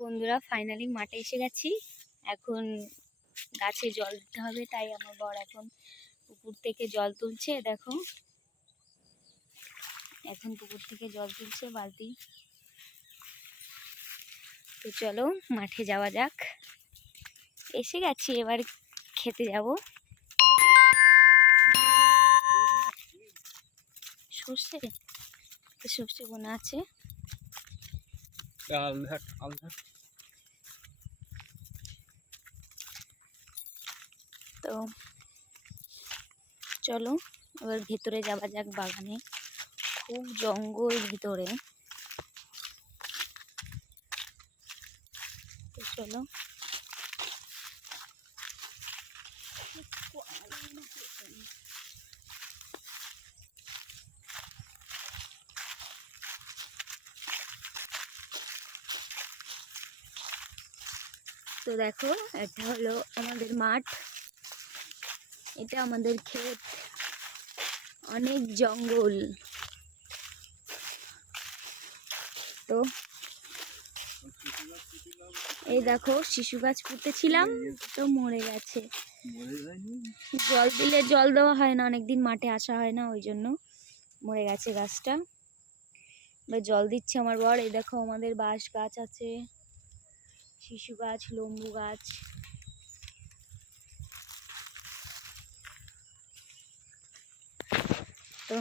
বন্ধুরা ফাইনালি মাঠে এসে গেছি। এখন গাছে জল দিতে হবে, তাই আমার বর এখন পুকুর থেকে জল তুলছে। দেখো এখন পুকুর থেকে জল তুলছে বালতি। তো চলো মাঠে যাওয়া যাক। এসে গেছি, এবার খেতে যাব। সর্ষে তো সর্ষে বোনা আছে। তো চলো এবার ভিতরে যাওয়া যাক। বাগানে খুব জঙ্গল ভিতরে, তো চলো। তো দেখো এটা হলো আমাদের মাঠ, এটা আমাদের ক্ষেত, অনেক জঙ্গল। তো এই দেখো শিশু গাছ পুঁতেছিলাম, তো মরে গেছে। জল দিলে জল দেওয়া হয় না, অনেকদিন মাঠে আসা হয় না, ওই জন্য মরে গেছে গাছটা। এবার জল দিচ্ছে আমার বর। এই দেখো আমাদের বাঁশ গাছ আছে, শিশু গাছ, লম্বু গাছ। তো